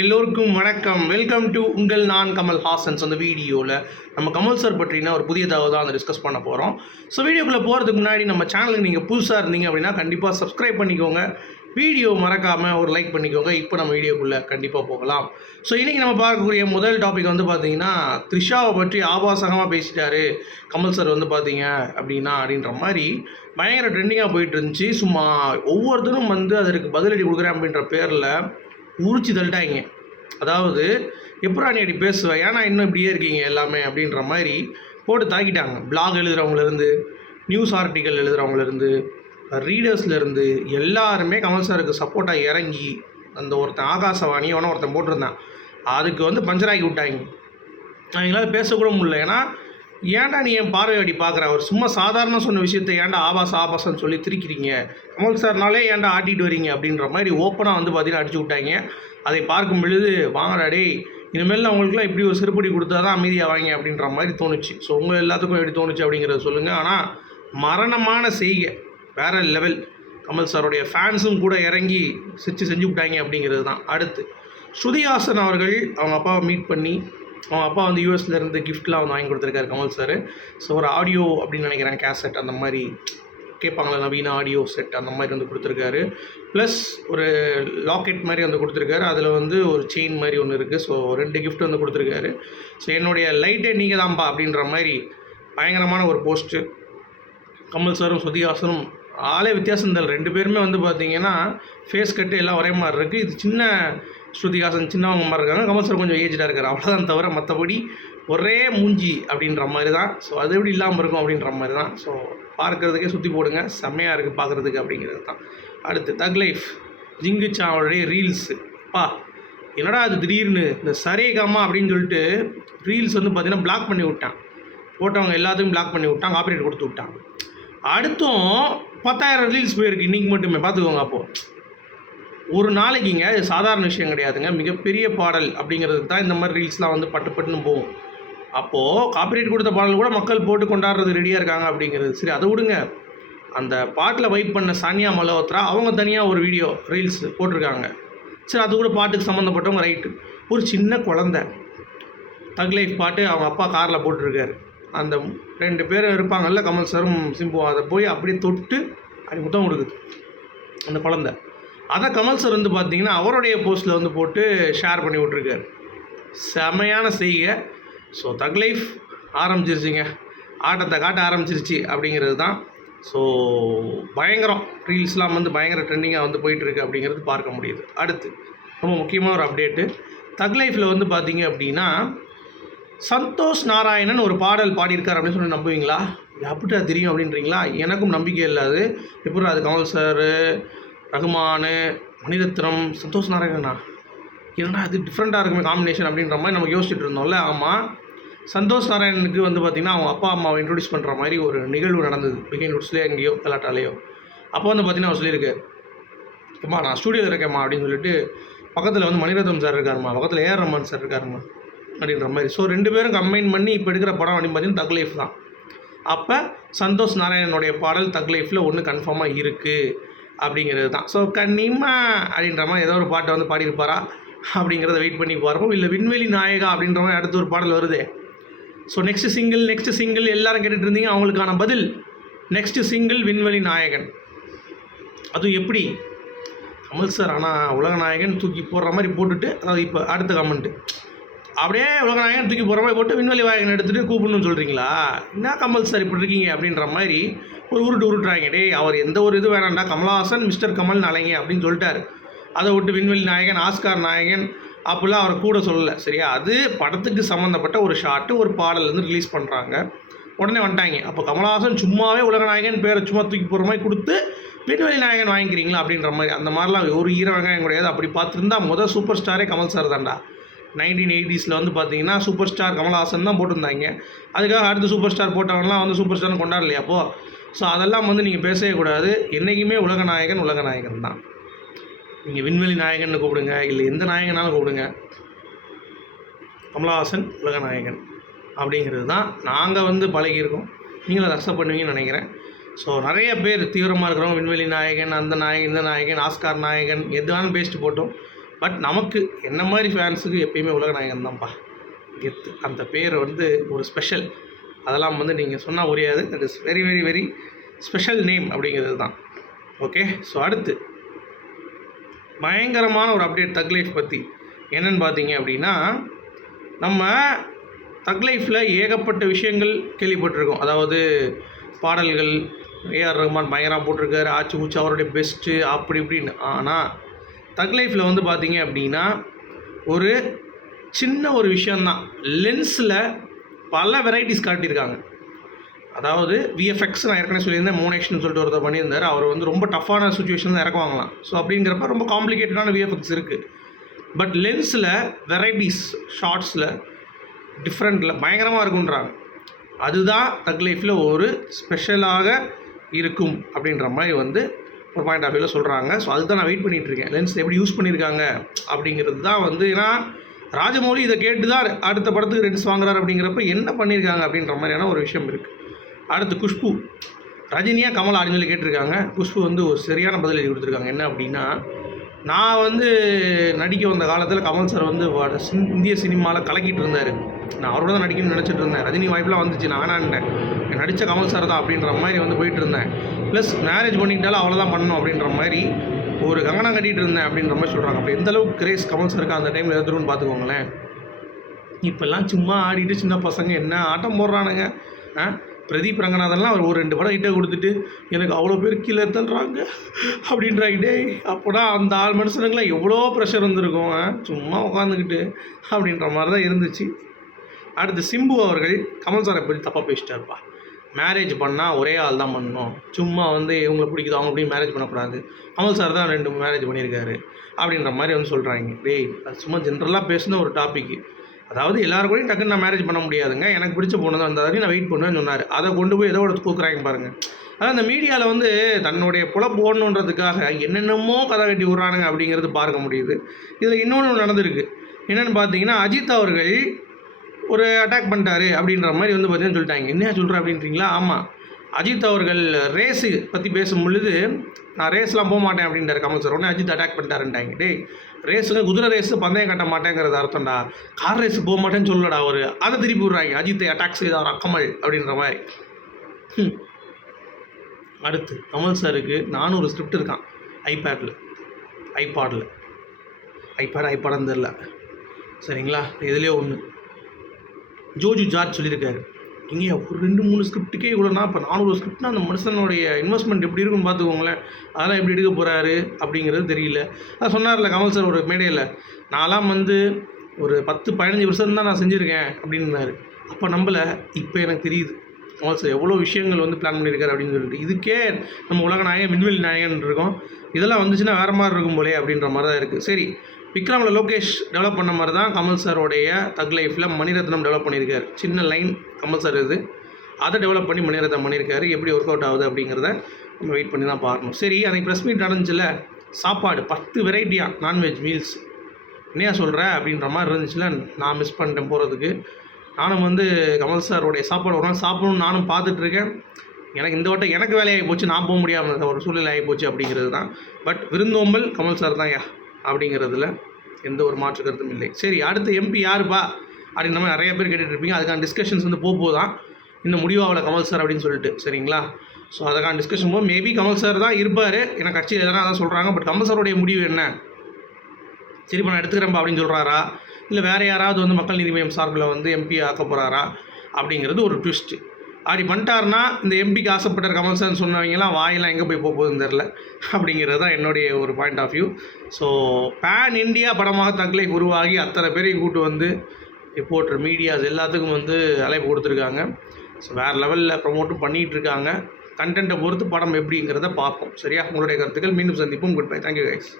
எல்லோருக்கும் வணக்கம். Welcome to உங்கள் நான் கமல் ஹாசன்ஸ் அந்த வீடியோவில் நம்ம கமல் சார் பற்றின ஒரு புதிய தகவல் தான் அதை டிஸ்கஸ் பண்ண போகிறோம் ஸோ வீடியோக்குள்ளே போகிறதுக்கு முன்னாடி நம்ம சேனலுக்கு நீங்கள் புதுசாக இருந்தீங்க அப்படின்னா கண்டிப்பாக சப்ஸ்கிரைப் பண்ணிக்கோங்க. வீடியோ மறக்காமல் ஒரு லைக் பண்ணிக்கோங்க. இப்போ நம்ம வீடியோக்குள்ளே கண்டிப்பாக போகலாம். ஸோ இன்றைக்கி நம்ம பார்க்கக்கூடிய முதல் டாபிக் வந்து பார்த்தீங்கன்னா த்ரிஷாவை பற்றி ஆபாசகமாக பேசிட்டாரு கமல் சார் வந்து பார்த்தீங்க அப்படின்னா அப்படின்ற மாதிரி பயங்கர ட்ரெண்டிங்காக போயிட்டு இருந்துச்சு. சும்மா ஒவ்வொருத்தரும் வந்து அதற்கு பதிலடி கொடுக்குறேன் அப்படின்ற பேரில் உரிச்சு தள்ளிட்டாங்க அதாவது எப்படா நீ அப்படி பேசுவேன் ஏன்னா இன்னும் இப்படியே இருக்கீங்க எல்லாமே? அப்படின்ற மாதிரி போட்டு தாக்கிட்டாங்க. பிளாக் எழுதுகிறவங்கலேருந்து நியூஸ் ஆர்டிக்கல் எழுதுகிறவங்கலேருந்து ரீடர்ஸ்லேருந்து எல்லாருமே கமல் சாருக்கு சப்போர்ட்டாக இறங்கி அந்த ஒருத்தன் ஆகாசவாணி ஒன்று ஒருத்தன் போட்டிருந்தான். அதுக்கு வந்து பஞ்சராக்கி விட்டாங்க அவங்களால பேசக்கூட முடியல. ஏன்னா ஏன்டா நீ என் பார்வை அடி பார்க்குற? அவர் சும்மா சாதாரண சொன்ன விஷயத்தை ஏன்டா ஆபாச ஆபாசம்னு சொல்லி திரிக்கிறீங்க? கமல் சார்னாலே ஏன்டா ஆட்டிட்டு வரீங்க அப்படின்ற மாதிரி ஓப்பனாக வந்து பார்த்தீங்கன்னா அடிச்சு விட்டாங்க. அதை பார்க்கும் பொழுது வாங்கடா டேய் இனிமேல் அவங்களுக்குலாம் இப்படி ஒரு சிறுபடி கொடுத்தா தான் அமைதியாக வாங்க அப்படின்ற மாதிரி தோணுச்சு. ஸோ உங்கள் எல்லாத்துக்கும் எப்படி தோணுச்சு அப்படிங்கிறத சொல்லுங்கள் ஆனால் மரணமான செய்கை வேற லெவல் கமல் சாருடைய ஃபேன்ஸும் கூட இறங்கி சிரிச்சு செஞ்சு விட்டாங்க அப்படிங்கிறது தான். அடுத்து ஸ்ருதிஹாசன் அவர்கள் அவங்க அப்பாவை மீட் பண்ணி அவங்க அப்பா வந்து யூஎஸ்லேருந்து கிஃப்ட்லாம் வந்து வாங்கி கொடுத்துருக்காரு கமல் சார் ஸோ ஒரு ஆடியோ அப்படின்னு நினைக்கிறேன் கேசட் அந்த மாதிரி. கேட்பாங்களே நவீன ஆடியோ செட் அந்த மாதிரி வந்து கொடுத்துருக்காரு. ப்ளஸ் ஒரு லாக்கெட் மாதிரி வந்து கொடுத்துருக்காரு. அதில் வந்து ஒரு செயின் மாதிரி ஒன்று இருக்குது ஸோ ரெண்டு கிஃப்ட் வந்து கொடுத்துருக்காரு. ஸோ என்னுடைய லைட்டே நீங்கள் தான்ப்பா அப்படின்ற மாதிரி பயங்கரமான ஒரு போஸ்ட்டு கமல் சாரும் சுதிகாசனும் ஆளே வித்தியாசம் இல்லை. ரெண்டு பேருமே வந்து பார்த்தீங்கன்னா ஃபேஸ் கட்டு எல்லாம் ஒரே மாதிரி இருக்குது இது சின்ன ஸ்ருதிகாசன் சின்னவங்க மாதிரி இருக்காங்க. கமல் சார் கொஞ்சம் ஏஜ்டாக இருக்கார். அவ்வளோதான் தவிர மற்றபடி ஒரே மூஞ்சி அப்படின்ற மாதிரி தான் ஸோ அது எப்படி இல்லாமல் இருக்கும் அப்படின்ற மாதிரி தான் ஸோ பார்க்குறதுக்கே சுற்றி போடுங்க. செம்மையாக இருக்குது பார்க்குறதுக்கு அப்படிங்கிறது தான். அடுத்து தக் லைஃப் ஜிங்குச்சா ரீல்ஸு பா என்னடா அது திடீர்னு? இந்த சரேகாமா அப்படின்னு சொல்லிட்டு ரீல்ஸ் வந்து பார்த்திங்கன்னா பிளாக் பண்ணி விட்டான். போட்டவங்க எல்லாத்தையும் பிளாக் பண்ணி விட்டான். காப்பிரைட் கொடுத்து விட்டான். அடுத்தும் பத்தாயிரம் ரீல்ஸ் போயிருக்கு. இன்றைக்கி மட்டுமே. பார்த்துக்கோங்க அப்போது ஒரு நாளைக்குங்க இது சாதாரண விஷயம் கிடையாதுங்க. மிகப்பெரிய பாடல் அப்படிங்கிறதுக்கு தான் இந்த மாதிரி ரீல்ஸ்லாம் வந்து பட்டு பட்டுன்னு போகும். அப்போது காப்பிரைட் கொடுத்த பாடல் கூட மக்கள் போட்டு கொண்டாடுறது ரெடியாக இருக்காங்க அப்படிங்கிறது. சரி அதை விடுங்க. அந்த பாட்டில் வைப் பண்ண சானியா மலோத்ரா அவங்க தனியாக ஒரு வீடியோ ரீல்ஸ் போட்டிருக்காங்க. சரி அது கூட பாட்டுக்கு சம்மந்தப்பட்டவங்க ரைட்டு. ஒரு சின்ன குழந்த தக் லைஃப் பாட்டு அவங்க அப்பா காரில் போட்டிருக்காரு. அந்த ரெண்டு பேரும் இருப்பாங்கல்ல கமல் சரும் சிம்புவும் அதை போய் அப்படியே தொட்டு அப்படி முத்தம் கொடுக்குது. அந்த குழந்த. அதை கமல் சார் வந்து பார்த்தீங்கன்னா அவருடைய போஸ்ட்டில் வந்து போட்டு ஷேர் பண்ணி விட்ருக்காரு செமையான செய்கை. ஸோ தக் லைஃப் ஆரம்பிச்சிருச்சுங்க. ஆட்டத்தை காட்ட ஆரம்பிச்சிருச்சு அப்படிங்கிறது தான். ஸோ பயங்கரம். ரீல்ஸ்லாம் வந்து பயங்கர ட்ரெண்டிங்காக வந்து போயிட்டுருக்கு அப்படிங்கிறது பார்க்க முடியுது. அடுத்து ரொம்ப முக்கியமான ஒரு அப்டேட்டு தக் லைஃப்பில் வந்து பார்த்தீங்க அப்படின்னா சந்தோஷ் நாராயணன் ஒரு பாடல் பாடியிருக்கார் அப்படின்னு சொல்லி நம்புவீங்களா? எப்படியா தெரியும் அப்படின்றீங்களா? எனக்கும் நம்பிக்கை இல்லை அது. எப்படி அது கமல் சார் ரகுமானு மணிரத்னம் சந்தோஷ் நாராயணனா என்னடா அது டிஃப்ரெண்ட்டாக இருக்குமே காம்பினேஷன் அப்படின்ற மாதிரி நம்ம யோசிச்சுட்டு இருந்தோம்ல. ஆமாம் சந்தோஷ் நாராயணனுக்கு வந்து பார்த்திங்கன்னா அவங்க அப்பா அம்மாவை இன்ட்ரடியூஸ் பண்ணுற மாதிரி ஒரு நிகழ்வு நடந்தது. பிகின் வுட்ஸ்லேயோ எங்கேயோ கலாட்டாலேயோ அப்போ வந்து பார்த்தீங்கன்னா அவர் சொல்லியிருக்கு அம்மா நான் ஸ்டூடியோவில் இருக்கேம்மா அப்படின்னு சொல்லிட்டு பக்கத்தில் வந்து மணிரத்னம் சார் இருக்காருமா பக்கத்தில் ஏஆர் ரமான் சார் இருக்காருமா அப்படின்ற மாதிரி. ஸோ ரெண்டு பேரும் கம்பைன் பண்ணி இப்போ எடுக்கிற படம் அப்படின்னு பார்த்தீங்கன்னா தக் லைஃப் தான். அப்போ சந்தோஷ் நாராயணனுடைய பாடல் தக் லைஃப்பில் ஒன்று கன்ஃபார்மாக இருக்குது அப்படிங்கிறது தான். ஸோ கன்னிமா அப்படின்ற மாதிரி ஏதோ ஒரு பாட்டை வந்து பாடியிருப்பாரா? அப்படிங்கிறத வெயிட் பண்ணி பார்ப்போம் இல்லை விண்வெளி நாயகா அப்படின்ற மாதிரி அடுத்த ஒரு பாடல் வருதே. So next single next single எல்லாரும் கேட்டுட்டு இருந்தீங்க அவங்களுக்கான பதில் நெக்ஸ்ட் சிங்கிள் விண்வெளி நாயகன். அதுவும் எப்படி? கமல் சார் ஆனால் உலகநாயகன் தூக்கி போடுற மாதிரி போட்டுட்டு அதாவது இப்போ அடுத்த கமெண்ட்டு அப்படியே உலகநாயகன் தூக்கி போகிற மாதிரி போட்டு விண்வெளி நாயகன் எடுத்துகிட்டு கூப்பிடணும்னு சொல்கிறீங்களா என்ன கமல் சார் இப்படி இருக்கீங்க? அப்படின்ற மாதிரி ஒரு உருட்டு உருட்டுறாங்க. டேய் அவர் எந்த ஒரு இது வேணாண்டா கமலஹாசன் மிஸ்டர் கமல் நலைங்க அப்படின்னு சொல்லிட்டாரு. அதை விட்டு விண்வெளி நாயகன் ஆஸ்கார் நாயகன் அப்படிலாம் அவரை கூட சொல்லலை. சரியா? அது படத்துக்கு சம்மந்தப்பட்ட ஒரு ஷாட்டு ஒரு பாடல் வந்து ரிலீஸ் பண்ணுறாங்க உடனே வந்துட்டாங்க. அப்போ கமலஹாசன் சும்மாவே உலகநாயகன் பேரை சும்மா தூக்கி போகிற மாதிரி கொடுத்து விண்வெளி நாயகன் வாங்கிக்கிறீங்களா? அப்படின்ற மாதிரி. அந்த மாதிரிலாம் ஒரு ஈர வெங்காயம் கிடையாது. அப்படி பார்த்துருந்தா முதல் சூப்பர் ஸ்டாரே கமல் சார் தான்டா. நைன்டீன் எயிட்டிஸில் வந்து பார்த்தீங்கன்னா சூப்பர் ஸ்டார் கமல்ஹாசன் தான் போட்டிருந்தாங்க. அதுக்காக அடுத்து சூப்பர் ஸ்டார் போட்டவங்கலாம் வந்து சூப்பர் ஸ்டார்னு கொண்டாடலையா அப்போது ஸோ அதெல்லாம் வந்து நீங்கள் பேசவே கூடாது. என்றைக்குமே உலகநாயகன் உலகநாயகன் தான். நீங்கள் விண்வெளி நாயகன்னு கூப்பிடுங்க இல்லை எந்த நாயகனாலும் கூப்பிடுங்க. கமலஹாசன் உலகநாயகன் அப்படிங்கிறது தான். நாங்கள் வந்து பழகியிருக்கோம். நீங்களும் அதை அக்செப்ட் பண்ணுவீங்கன்னு நினைக்கிறேன். ஸோ நிறைய பேர் தீவிரமாக இருக்கிறவங்க விண்வெளி நாயகன் அந்த நாயகன் இந்த நாயகன் ஆஸ்கார் நாயகன் எது வேணாலும் பேசிட்டு போட்டோம். பட் நமக்கு என்ன மாதிரி ஃபேன்ஸுக்கு எப்பயுமே உலக நாயகன் தான்ப்பா. கெத்து அந்த பேர் வந்து ஒரு ஸ்பெஷல் அதெல்லாம் வந்து நீங்கள் சொன்னால் புரியாது. That is very very very special name அப்படிங்கிறது தான். ஓகே ஸோ அடுத்து. பயங்கரமான ஒரு அப்டேட் தக் லைஃப் பற்றி என்னன்னு பார்த்தீங்க அப்படின்னா நம்ம தக் லைஃப்பில் ஏகப்பட்ட விஷயங்கள் கேள்விப்பட்டிருக்கோம். அதாவது பாடல்கள் ஏஆர் ரஹ்மான் பயங்கரமாக போட்டிருக்காரு. ஆச்சு ஊச்சு அவருடைய பெஸ்ட்டு அப்படி இப்படின்னு. ஆனால் தக் லைஃப்பில் வந்து பார்த்தீங்க அப்படின்னா ஒரு சின்ன ஒரு விஷயந்தான் லென்ஸில் பல வெரைட்டிஸ் காட்டியிருக்காங்க. அதாவது விஎஃப்எக்ஸ் நான் ஏற்கனவே சொல்லியிருந்தேன் மோனேஷன் சொல்லிட்டு ஒருத்தர் பண்ணியிருந்தார். அவர் வந்து ரொம்ப டஃப்பான சுச்சுவேஷன் தான் இறக்குவாங்களாம். ஸோ அப்படிங்கிறப்ப ரொம்ப காம்ப்ளிகேட்டடான விஎஃப்எக்ஸ் இருக்குது பட் லென்ஸில் வெரைட்டிஸ் ஷார்ட்ஸில் டிஃப்ரெண்ட்டில் பயங்கரமாக இருக்குன்றாங்க. அதுதான் தக் லைஃப்பில் ஒரு ஸ்பெஷலாக இருக்கும் அப்படின்ற மாதிரி வந்து ஒரு பாயிண்ட் ஆஃப் வியூவில் சொல்கிறாங்க ஸோ அதுதான் நான் வெயிட் பண்ணிகிட்டு இருக்கேன். லென்ஸ் எப்படி யூஸ் பண்ணியிருக்காங்க அப்படிங்கிறது தான் வந்து ஏன்னா ராஜமௌலி இதை கேட்டு தான் அடுத்த படத்துக்கு ரெண்டு வாங்குறாரு அப்படிங்கிறப்ப என்ன பண்ணியிருக்காங்க அப்படின்ற மாதிரியான ஒரு விஷயம் இருக்குது அடுத்து குஷ்பு. ரஜினியாக கமல் அப்படின்னு சொல்லி கேட்டிருக்காங்க. குஷ்பு வந்து ஒரு சரியான பதில் எழுதி கொடுத்துருக்காங்க. என்ன அப்படின்னா நான் வந்து நடிக்க வந்த காலத்தில் கமல் சார் வந்து இந்திய சினிமாவில் கலக்கிட்டு இருந்தார். நான் அவரோட தான் நடிக்கணும்னு நினச்சிட்டு இருந்தேன். ரஜினி வாய்ப்பெலாம் வந்துச்சு. நான் வேணான்ட்டேன் நடித்த கமல் சார் தான் அப்படின்ற மாதிரி வந்து போயிட்டு இருந்தேன். ப்ளஸ் மேரேஜ் பண்ணிக்கிட்டாலும் அவ்வளோதான் பண்ணணும் அப்படின்ற மாதிரி ஒரு கங்கணம் கட்டிகிட்டு இருந்தேன் அப்படின்ற மாதிரி சொல்கிறாங்க அப்போ எந்த அளவுக்கு கிரேஸ் கமல் இருக்கா அந்த டைமில் எடுத்துருன்னு பார்த்துக்கோங்களேன் இப்போல்லாம் சும்மா ஆடிட்டு சின்ன பசங்க என்ன ஆட்டம் போடுறானுங்க. ஆ? பிரதீப் ரங்கநாதன்லாம் அவர் ஒரு ரெண்டு படம் கிட்ட கொடுத்துட்டு எனக்கு அவ்வளோ பேர் கீழே தள்ளுறாங்க அப்படின்றாங்கிட்டே அப்போனா அந்த ஆள் மனுஷனுங்களாம் எவ்வளோ ப்ரெஷர் வந்திருக்கும். சும்மா உட்காந்துக்கிட்டு அப்படின்ற மாதிரி தான் இருந்துச்சு. அடுத்து சிம்பு அவர்கள் கமல் சாரை பற்றி தப்பாக பேசிட்டாருப்பா. மேரேஜ் பண்ணால் ஒரே ஆள் தான் பண்ணணும். சும்மா வந்து இவங்களை பிடிக்குது அவங்க அப்படி மேரேஜ் பண்ணக்கூடாது. அமல் சார் தான் ரெண்டு மேரேஜ் பண்ணியிருக்காரு. அப்படின்ற மாதிரி வந்து சொல்கிறாங்க டேய் அது சும்மா ஜென்ரலாக பேசின ஒரு டாப்பிக்கு அதாவது எல்லாரும் கூடயும் டக்குன்னு நான் மேரேஜ் பண்ண முடியாதுங்க. எனக்கு பிடிச்ச பொண்ணு தான். அந்த வரைக்கும் நான் வெயிட் பண்ணுவேன்னு சொன்னார். அதை கொண்டு போய் ஏதோ எடுத்து கூக்குறாங்க பாருங்கள் அதான் அந்த மீடியாவில் வந்து தன்னுடைய புலப்பு ஓடணுன்றதுக்காக என்னென்னமோ கதை கட்டி விட்றானுங்க அப்படிங்கிறது பார்க்க முடியுது. இதில் இன்னொன்று நடந்திருக்கு. என்னென்னு பார்த்தீங்கன்னா அஜித் அவர்கள் ஒரு அட்டாக் பண்ணிட்டாரு அப்படின்ற மாதிரி வந்து பார்த்தீங்கன்னா சொல்லிட்டாங்க. என்ன சொல்கிற அப்படின்றீங்களா? ஆமாம் அஜித் அவர்கள் ரேஸு பற்றி பேசும் பொழுது நான் ரேஸ்லாம் போக மாட்டேன் அப்படின்றாரு கமல் சார் உடனே அஜித் அட்டாக் பண்ணிட்டாருன்ட்டாங்க. டேய் ரேஸுங்க குதிரை ரேஸ் பந்தயம் கட்ட மாட்டேங்கிறது அர்த்தம்டா? கார் ரேஸ் போக மாட்டேன்னு சொல்லடா அவர். அதை திருப்பி விடுறாங்க. அஜித்தை அட்டாக் செய்தார் கமல்? அப்படின்ற மாதிரி. அடுத்து கமல் சாருக்கு நானூறு ஸ்கிரிப்ட் இருக்கான். ஐபேடில் ஐபாடில் ஐபேட் ஐபாடுன்னு தெரில சரிங்களா? இதுலேயே ஒன்று ஜோஜு ஜார்ஜ் சொல்லியிருக்காரு. இங்கே ஒரு ரெண்டு மூணு ஸ்கிரிப்ட்டுக்கே இவ்வளோனா இப்போ நானூறு ஸ்கிரிப்ட்னா அந்த மனுஷனுடைய இன்வெஸ்ட்மெண்ட் எப்படி இருக்குன்னு பார்த்துக்கோங்களேன். அதெல்லாம் எப்படி எடுக்க போகிறாரு அப்படிங்கிறது தெரியல. அதான் சொன்னார்ல கமல் சார் ஒரு மேடையில் நான்லாம் வந்து ஒரு பத்து பதினஞ்சு வருஷம் தான் நான் செஞ்சுருக்கேன் அப்படின்னாரு. அப்போ நம்மளை இப்போ எனக்கு தெரியுது. கமல் சார் எவ்வளோ விஷயங்கள் வந்து பிளான் பண்ணியிருக்காரு அப்படின்னு சொல்லிட்டு. இதுக்கே நம்ம உலக நாயகன் விண்வெளி நாயகன் இருக்கோம். இதெல்லாம் வந்துச்சுன்னா வேறு மாதிரி இருக்கும் போலே அப்படின்ற மாதிரி தான் இருக்குது சரி விக்ரமில் லோகேஷ் டெவலப் பண்ண மாதிரி தான் கமல் சாரோடைய தக் லைஃப்பில் மணிரத்னம் டெவலப் பண்ணியிருக்கார். சின்ன லைன் கமல் சார் இது. அதை டெவலப் பண்ணி மணிரத்னம் பண்ணியிருக்காரு. எப்படி ஒர்க் அவுட் ஆகுது அப்படிங்கிறத நம்ம வெயிட் பண்ணி தான் பார்க்கணும். சரி அன்றைக்கி ப்ரெஸ் மீட் நடந்துச்சுல? சாப்பாடு பத்து வெரைட்டியாக நான்வெஜ் மீல்ஸ் என்னையா சொல்கிற அப்படின்ற மாதிரி இருந்துச்சுல? நான் மிஸ் பண்ணிட்டேன் போகிறதுக்கு நானும் வந்து கமல் சாரோடைய சாப்பாடு ஒரு நாள் சாப்பிடணும்னு நானும் பார்த்துட்ருக்கேன். எனக்கு இந்த வட்டம் எனக்கு வேலையாகி போச்சு. நான் போக முடியாமல் ஒரு சூழ்நிலை ஆகி போச்சு அப்படிங்கிறது தான். பட் விருந்தோம்பல் கமல் சார் தான் யா அப்படிங்கிறதுல எந்த ஒரு மாற்று கருத்தும் இல்லை. சரி அடுத்து எம்பி யாருப்பா அப்படின்ற மாதிரி நிறைய பேர் கேட்டுட்டு இருப்பீங்க. அதுக்கான டிஸ்கஷன்ஸ் வந்து போக போதான் இன்னும் முடிவாகல கமல் சார் அப்படின்னு சொல்லிட்டு சரிங்களா? ஸோ அதுக்கான டிஸ்கஷன் போது மேபி கமல் சார் தான் இருப்பார். ஏன்னா கட்சியில் எதனா அதான் சொல்கிறாங்க பட் கமல் சாருடைய முடிவு என்ன? சரி இப்போ நான் எடுத்துக்கிறேன்ப்பா அப்படின்னு சொல்கிறாரா இல்லை வேறு யாராவது வந்து மக்கள் நீதி மையம் சார்பில் வந்து எம்பி ஆக்க போகிறாரா அப்படிங்கிறது ஒரு ட்விஸ்ட்டு அப்படி பண்ணிட்டாருன்னா இந்த எம்பிக்கு ஆசைப்பட்ட கமல் சார் சொன்னவங்கலாம் வாயெல்லாம் எங்கே போய் போகுதுன்னு தெரில அப்படிங்கிறது தான் என்னுடைய ஒரு point of view so pan India படமாக தங்களை உருவாகி அத்தனை பேரையும் கூட்டு வந்து ரிப்போர்ட்டர் மீடியாஸ் எல்லாத்துக்கும் வந்து அழைப்பு கொடுத்துருக்காங்க. ஸோ வேறு லெவலில் ப்ரொமோட்டும் பண்ணிகிட்டு இருக்காங்க கண்டென்ட்டை பொறுத்து படம் எப்படிங்கிறத பார்ப்போம். சரியா? உங்களுடைய கருத்துக்கள் மீண்டும் சந்திப்போம். Good bye thank you guys